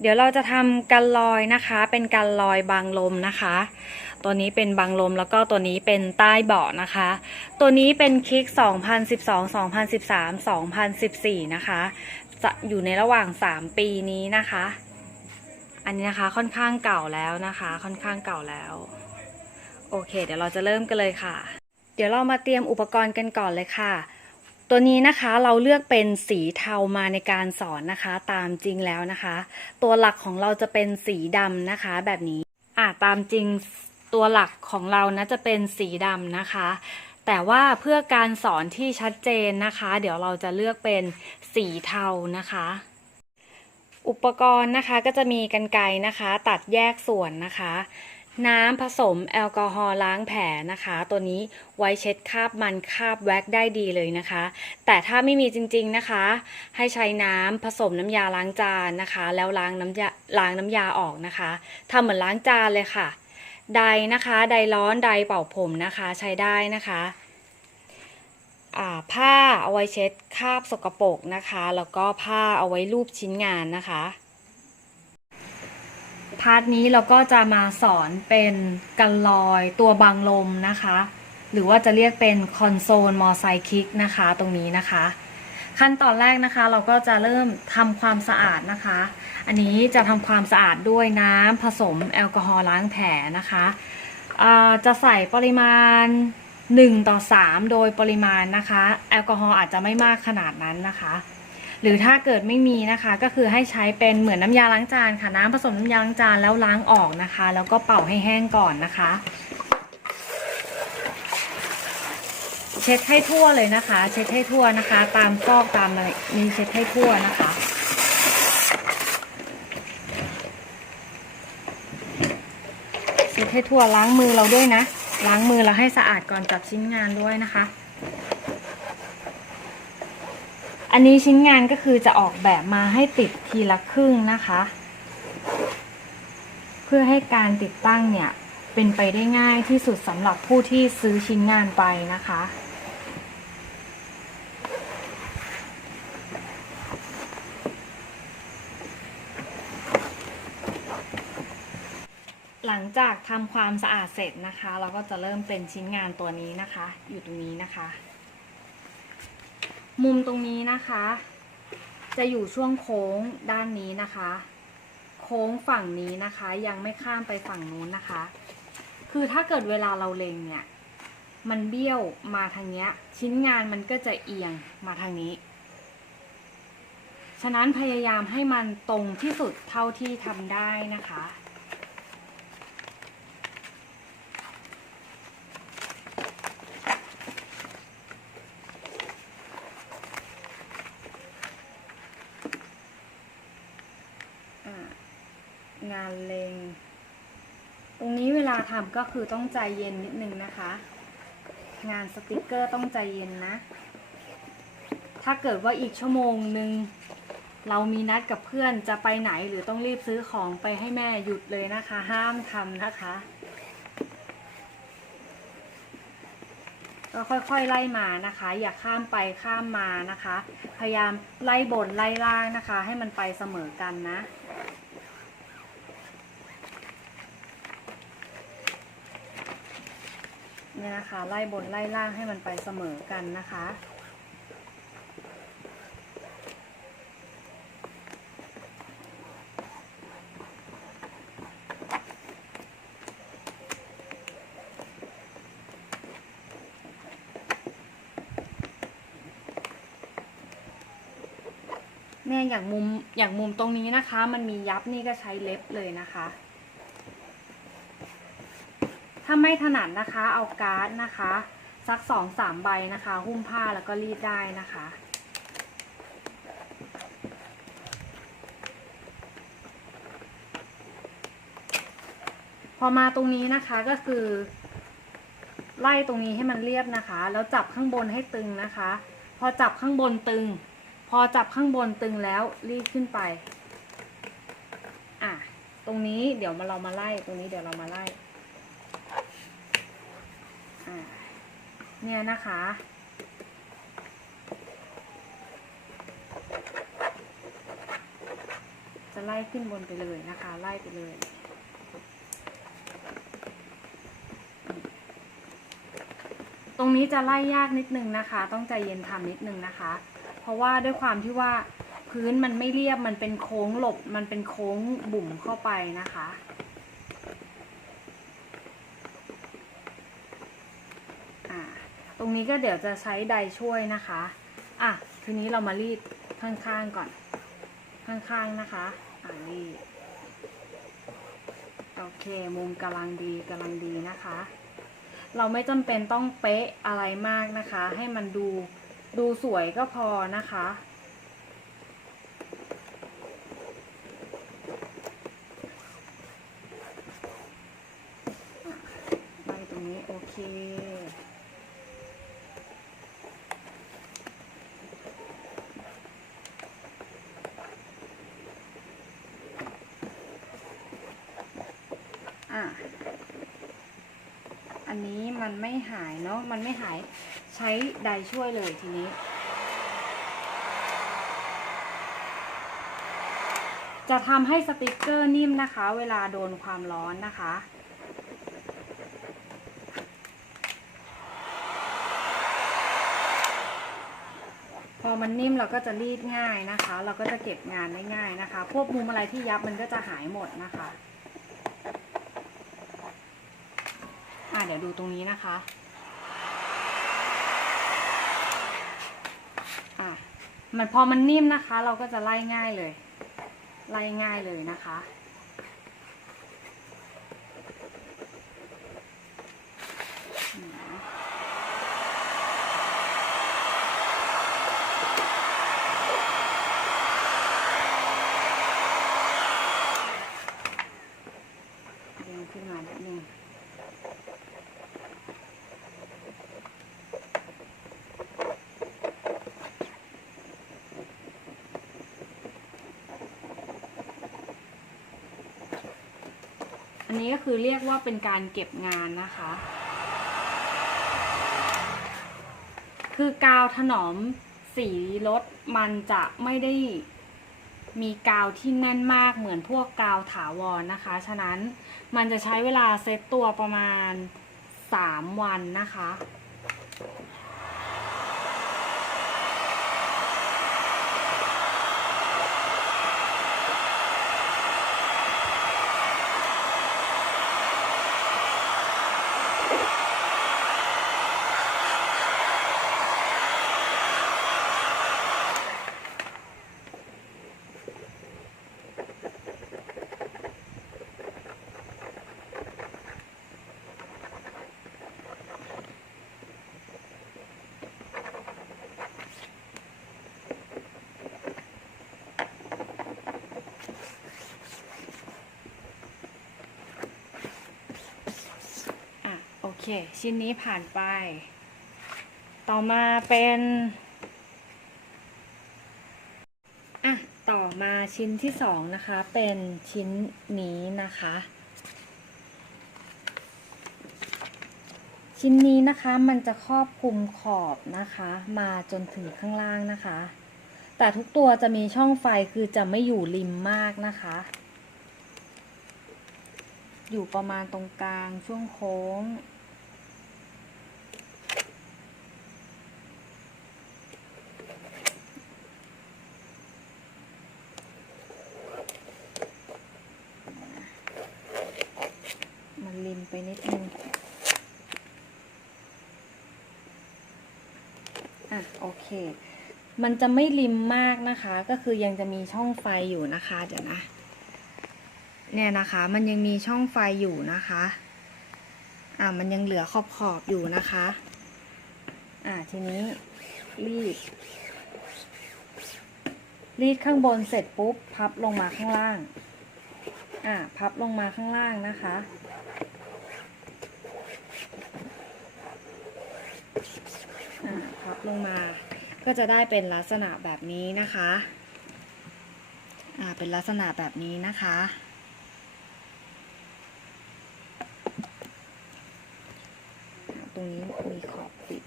เดี๋ยวเราจะทำกันลอยนะคะ เป็นกันลอยบางลมนะคะ ตัวนี้เป็นบางลมแล้วก็ตัวนี้เป็นใต้เบาะนะคะ ตัวนี้เป็นคลิก 2012 2013 2014 นะคะ จะอยู่ในระหว่าง 3 ปีนี้นะคะ อันนี้นะคะค่อนข้างเก่าแล้วนะคะ ค่อนข้างเก่าแล้ว โอเค เดี๋ยวเราจะเริ่มกันเลยค่ะ เดี๋ยวเรามาเตรียมอุปกรณ์กันก่อนเลยค่ะ ตัวนี้นะคะเราเลือกเป็นสีเทามาในการสอนนะคะ ตามจริงแล้วนะคะ ตัวหลักของเราจะเป็นสีดำนะคะ แบบนี้อะตามจริงตัวหลักของเรานะจะเป็นสีดำนะคะ แต่ว่าเพื่อการสอนที่ชัดเจนนะคะ เดี๋ยวเราจะเลือกเป็นสีเทานะคะ อุปกรณ์นะคะก็จะมีกันไกรนะคะ ตัดแยกส่วนนะคะ น้ำผสมแอลกอฮอล์ล้างแผลนะคะ ตัวนี้ไว้เช็ดคราบมันคราบแว็กได้ดีเลยนะคะ แต่ถ้าไม่มีจริงๆนะคะ ให้ใช้น้ำผสมน้ำยาล้างจานนะคะ แล้วล้างน้ำยาล้างน้ำยาออกนะคะทำเหมือนล้างจานเลยค่ะ ไดนะคะไดร้อนไดเป่าผมนะคะใช้ได้นะคะผ้าเอาไว้เช็ดคราบสกปรกนะคะ แล้วก็ผ้าเอาไว้รูปชิ้นงานนะคะ พาร์ทนี้เราก็จะมาสอนเป็นกันลอยตัวบังลมนะคะ หรือว่าจะเรียกเป็นคอนโซลมอไซคิกนะคะตรงนี้นะคะ ขั้นตอนแรกนะคะเราก็จะเริ่มทำความสะอาดนะคะ อันนี้จะทำความสะอาดด้วยน้ำผสมแอลกอฮอล์ล้างแผลนะคะจะใส่ปริมาณ 1 ต่อ 3 โดยปริมาณนะคะ แอลกอฮอล์อาจจะไม่มากขนาดนั้นนะคะ หรือถ้าเกิดไม่มีนะคะ ก็คือให้ใช้เป็นเหมือนน้ำยาล้างจานค่ะน้ำผสมน้ำยาล้างจานแล้วล้างออกนะคะ แล้วก็เป่าให้แห้งก่อนนะคะ เช็ดให้ทั่วเลยนะคะ เช็ดให้ทั่วนะคะ ตามซอกตามอะไรมีเช็ดให้ทั่วนะคะเช็ดให้ทั่วล้างมือเราด้วยนะล้างมือเราให้สะอาดก่อนจับชิ้นงานด้วยนะคะ อันนี้ชิ้นงานก็คือจะออกแบบมาให้ติดทีละครึ่งนะคะ เพื่อให้การติดตั้งเนี่ยเป็นไปได้ง่ายที่สุดสำหรับผู้ที่ซื้อชิ้นงานไปนะคะ หลังจากทำความสะอาดเสร็จนะคะ เราก็จะเริ่มเป็นชิ้นงานตัวนี้นะคะ อยู่ตรงนี้นะคะ มุมตรงนี้นะคะ จะอยู่ช่วงโค้งด้านนี้นะคะ โค้งฝั่งนี้นะคะ ยังไม่ข้ามไปฝั่งนู้นนะคะ คือถ้าเกิดเวลาเราเล็งเนี่ย มันเบี้ยวมาทางเนี้ย ชิ้นงานมันก็จะเอียงมาทางนี้ ฉะนั้นพยายามให้มันตรงที่สุดเท่าที่ทำได้นะคะ งานเลงตรงนี้เวลาทำก็คือต้องใจเย็นนิดนึงนะคะ งานสติกเกอร์ต้องใจเย็นนะ ถ้าเกิดว่าอีกชั่วโมงหนึ่งเรามีนัดกับเพื่อนจะไปไหนหรือต้องรีบซื้อของไปให้แม่หยุดเลยนะคะ ห้ามทำนะคะ ก็ค่อยๆไล่มานะคะ อย่าข้ามไปข้ามมานะคะ พยายามไล่บนไล่ล่างนะคะ ให้มันไปเสมอกันนะ เนี่ยนะคะ ไล่บนไล่ล่างให้มันไปเสมอกันนะคะ เนี่ยอย่างมุมอย่างมุมตรงนี้นะคะ มันมียับนี่ก็ใช้เล็บเลยนะคะ ถ้าไม่ถนัดนะคะ เอาการ์ดนะคะ สักสองสามใบนะคะ หุ้มผ้าแล้วก็รีดได้นะคะพอมาตรงนี้นะคะก็คือ ไล่ตรงนี้ให้มันเรียบนะคะ แล้วจับข้างบนให้ตึงนะคะ พอจับข้างบนตึง พอจับข้างบนตึงแล้วรีดขึ้นไป อะ ตรงนี้เดี๋ยวมาเรามาไล่ตรงนี้เดี๋ยวเรามาไล่ เนี่ยนะคะ จะไล่ขึ้นบนไปเลยนะคะ ไล่ไปเลย ตรงนี้จะไล่ยากนิดนึงนะคะ ต้องใจเย็นทำนิดนึงนะคะ เพราะว่าด้วยความที่ว่าพื้นมันไม่เรียบมันเป็นโค้งหลบ มันเป็นโค้งบุ่มเข้าไปนะคะ อ่า ตรง นี้ก็เดี๋ยวจะใช้ไดช่วยนะคะ อะ ทีนี้เรามารีดข้างๆก่อน ข้างๆนะคะ อ่ารีด โอเค มุมกำลังดีกำลังดีนะคะ เราไม่จำเป็นต้องเป๊ะอะไรมากนะคะ ให้มันดูดูสวยก็พอนะคะไล่ตรงนี้โอเค อะ อั นนี้มันไม่หายเนาะมันไม่หายใช้ไดช่วยเลยทีนี้จะทำให้สติกเกอร์นิ่มนะคะ เวลาโดนความร้อนนะคะ พอมันนิ่มเราก็จะรีดง่ายนะคะ เราก็จะเก็บงานได้ง่ายนะคะ พวกมุมอะไรที่ยับมันก็จะหายหมดนะคะ อะเดี๋ยวดูตรงนี้นะคะอะมันพอมันนิ่มนะคะ เราก็จะไล่ง่ายเลย ไล่ง่ายเลยนะคะ ดึงขึ้นมานิดนึง อันนี้ก็คือเรียกว่าเป็นการเก็บงานนะคะ คือกาวถนอมสีรถมันจะไม่ได้มีกาวที่แน่นมากเหมือนพวกกาวถาวรนะคะ ฉะนั้นมันจะใช้เวลาเซตตัวประมาณ 3 วันนะคะอะโอ เคชิ้นนี้ผ่านไป ต่อมาเป็นอะต่อมาชิ้นที่สองนะคะ เป็นชิ้นนี้นะคะ ชิ้นนี้นะคะมันจะครอบคลุมขอบนะคะ มาจนถึงข้างล่างนะคะ แต่ทุกตัวจะมีช่องไฟคือจะไม่อยู่ริมมากนะคะอยู่ประมาณตรงกลางช่วงโค้ง มันริมไปนิดนึง อะโอเค มันจะไม่ริมมากนะคะ ก็คือยังจะมีช่องไฟอยู่นะคะเดี๋ยวนะ เนี่ยนะคะ มันยังมีช่องไฟอยู่นะคะ อ่ามันยังเหลือขอบขอบๆอยู่นะคะ อ่าทีนี้รีด รีดข้างบนเสร็จปุ๊บ พับลงมาข้างล่าง อ่าพับลงมาข้างล่างนะคะ พับลงมา ก็จะได้เป็นลักษณะแบบนี้นะคะอ่าเป็นลักษณะแบบนี้นะคะ ตรงนี้มีขอบปิด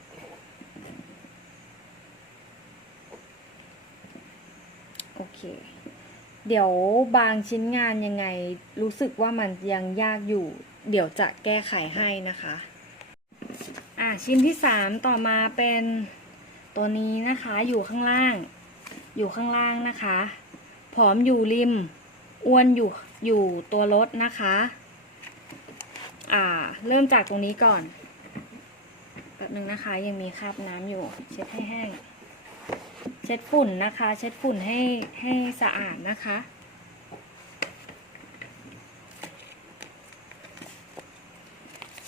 โอเค เดี๋ยวบางชิ้นงานยังไงรู้สึกว่ามันยังยากอยู่ เดี๋ยวจะแก้ไขให้นะคะ ชิ้นที่สามต่อมาเป็นตัวนี้นะคะ อยู่ข้างล่าง อยู่ข้างล่างนะคะ ผอมอยู่ริม อ้วนอยู่อยู่ตัวรถนะคะ อ่า เริ่มจากตรงนี้ก่อนแป๊บนึงนะคะ ยังมีคราบน้ำอยู่ เช็ดให้แห้ง เช็ดฝุ่นนะคะ เช็ดฝุ่นให้ให้สะอาดนะคะ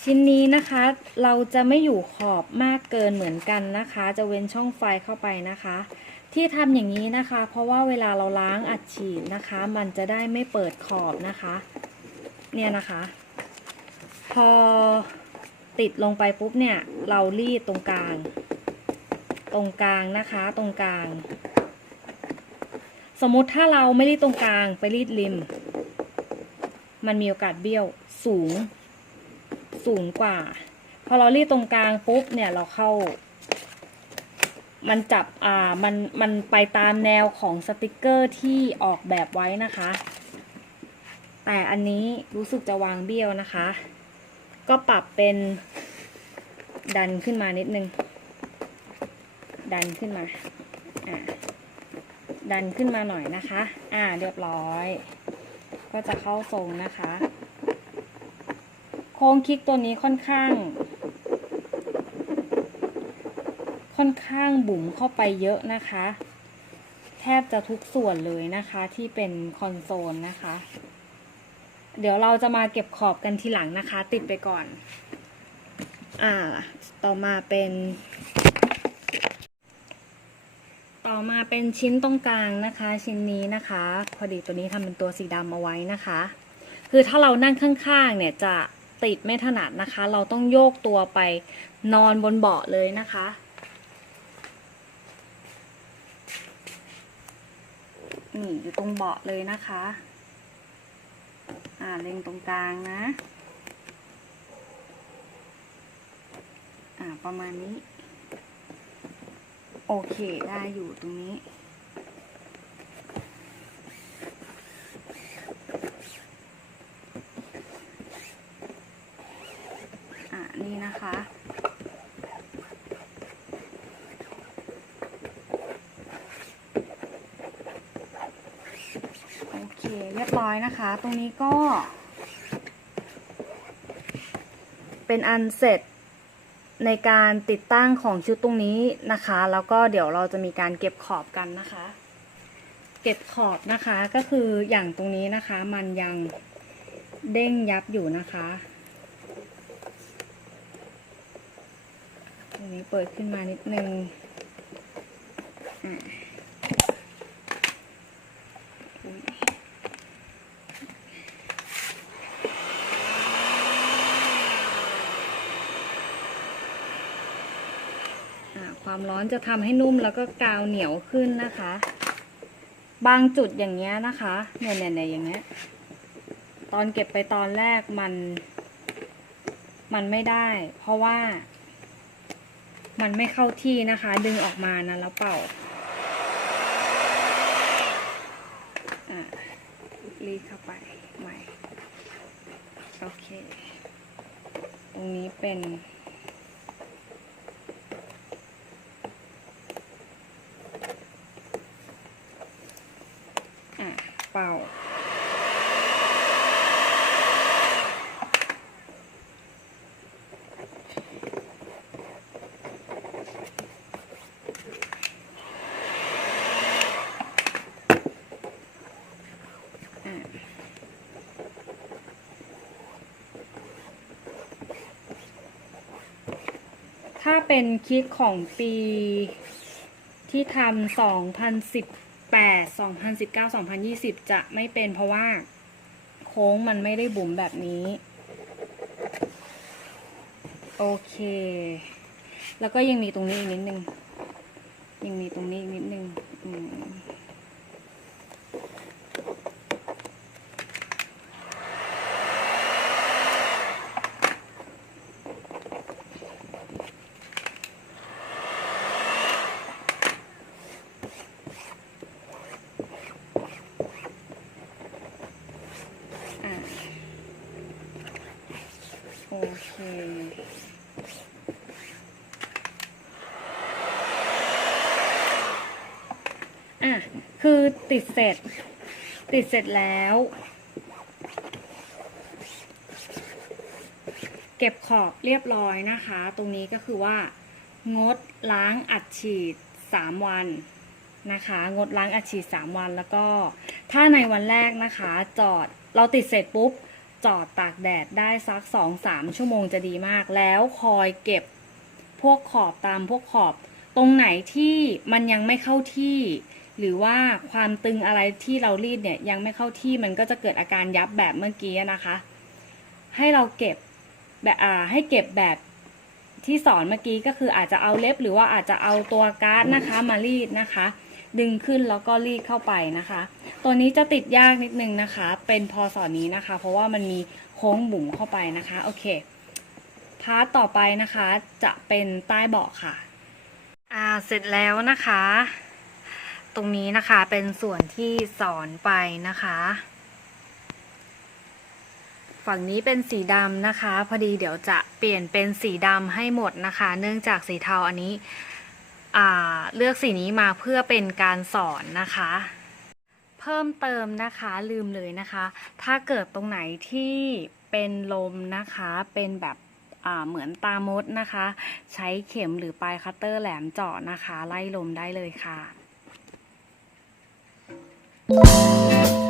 ชิ้นนี้นะคะเราจะไม่อยู่ขอบมากเกินเหมือนกันนะคะ จะเว้นช่องไฟเข้าไปนะคะ ที่ทำอย่างนี้นะคะ เพราะว่าเวลาเราล้างอัดฉีดนะคะ มันจะได้ไม่เปิดขอบนะคะ เนี่ยนะคะ พอติดลงไปปุ๊บเนี่ยเรารีดตรงกลาง ตรงกลางนะคะตรงกลาง สมมติถ้าเราไม่รีดตรงกลางไปรีดริม มันมีโอกาสเบี้ยวสูง สูงกว่า พอเรารีดตรงกลางปุ๊บเนี่ยเราเข้า มันจับอ่ามันมันไปตามแนวของสติกเกอร์ที่ออกแบบไว้นะคะ แต่อันนี้รู้สึกจะวางเบี้ยวนะคะ ก็ปรับเป็นดันขึ้นมานิดนึง ดันขึ้นมาอ่าดันขึ้นมาหน่อยนะคะ อ่า เรียบร้อย ก็จะเข้าทรงนะคะ โค้งคลิกตัวนี้ค่อนข้าง ค่อนข้างบุ๋มเข้าไปเยอะนะคะ แทบจะทุกส่วนเลยนะคะที่เป็นคอนโซลนะคะ เดี๋ยวเราจะมาเก็บขอบกันทีหลังนะคะ ติดไปก่อน อ่า ต่อมาเป็น ต่อมาเป็นชิ้นตรงกลางนะคะ ชิ้นนี้นะคะ พอดีตัวนี้ทำเป็นตัวสีดำเอาไว้นะคะ คือถ้าเรานั่งข้างๆเนี่ยจะ ติดไม่ถนัดนะคะ เราต้องโยกตัวไปนอนบนเบาะเลยนะคะ นี่อยู่ตรงเบาะเลยนะคะ อ่าเล็งตรงกลางนะ อ่าประมาณนี้ โอเคได้อยู่ตรงนี้ อะนี่นะคะ โอเค เรียบร้ อยนะคะ ตรงนี้ก็ เป็นอันเสร็จในการติดตั้งของชุดตรงนี้นะคะ แล้วก็เดี๋ยวเราจะมีการเก็บขอบกันนะคะ เก็บขอบนะคะก็คืออย่างตรงนี้นะคะ มันยังเด้งยับอยู่นะคะ ตรงนี้เปิดขึ้นมานิดนึงอะอุ๊ยอะ ความร้อนจะทำให้นุ่มแล้วก็กาวเหนียวขึ้นนะคะ บางจุดอย่างเงี้ยนะคะเนี่ยเนี่ยเนี่ยอย่างเงี้ย ตอนเก็บไปตอนแรกมัน มันไม่ได้ เพราะว่า มันไม่เข้าที่นะคะ ดึงออกมานะแล้วเป่าอะรีเข้าไปใหม่ โอเค ตรงนี้เป็น เป็นคลิปของปีที่ทำสองพันสิบแปดสองพันสิบเก้าสองพันยี่สิบจะไม่เป็นเพราะว่าโค้งมันไม่ได้บุ๋มแบบนี้ โอเค แล้วก็ยังมีตรงนี้อีกนิดนึง ยังมีตรงนี้อีกนิดนึง อืม อะคือติดเสร็จ ติดเสร็จแล้ว เก็บขอบเรียบร้อยนะคะ ตรงนี้ก็คือว่า งดล้างอัดฉีด 3 วันนะคะ งดล้างอัดฉีด 3 วันแล้วก็ ถ้าในวันแรกนะคะ จอดเราติดเสร็จปุ๊บ จอดตากแดดได้สัก 2-3 ชั่วโมงจะดีมาก แล้วคอยเก็บพวกขอบตามพวกขอบตรงไหนที่มันยังไม่เข้าที่ หรือว่าความตึงอะไรที่เรารีดเนี่ยยังไม่เข้าที่มันก็จะเกิดอาการยับแบบเมื่อกี้นะคะ ให้เราเก็บแบบอ่าให้เก็บแบบที่สอนเมื่อกี้ก็คืออาจจะเอาเล็บ หรือว่าอาจจะเอาตัวการ์ดนะคะมารีดนะคะ ดึงขึ้นแล้วก็รีดเข้าไปนะคะ ตัวนี้จะติดยากนิดนึงนะคะ เป็นพอสอนนี้นะคะ เพราะว่ามันมีโค้งบุ๋มเข้าไปนะคะโอเคพาร์ทต่อไปนะคะจะเป็นใต้เบาะค่ะ อ่าเสร็จแล้วนะคะ ตรงนี้นะคะเป็นส่วนที่สอนไปนะคะ ฝั่งนี้เป็นสีดำนะคะ พอดีเดี๋ยวจะเปลี่ยนเป็นสีดำให้หมดนะคะ เนื่องจากสีเทาอันนี้เลือกสีนี้มาเพื่อเป็นการสอนนะคะ เพิ่มเติมนะคะลืมเลยนะคะ ถ้าเกิดตรงไหนที่เป็นลมนะคะเป็นแบบเหมือนตามดนะคะ ใช้เข็มหรือปลายคัตเตอร์แหลมเจาะนะคะ ไล่ลมได้เลยค่ะ Thank you.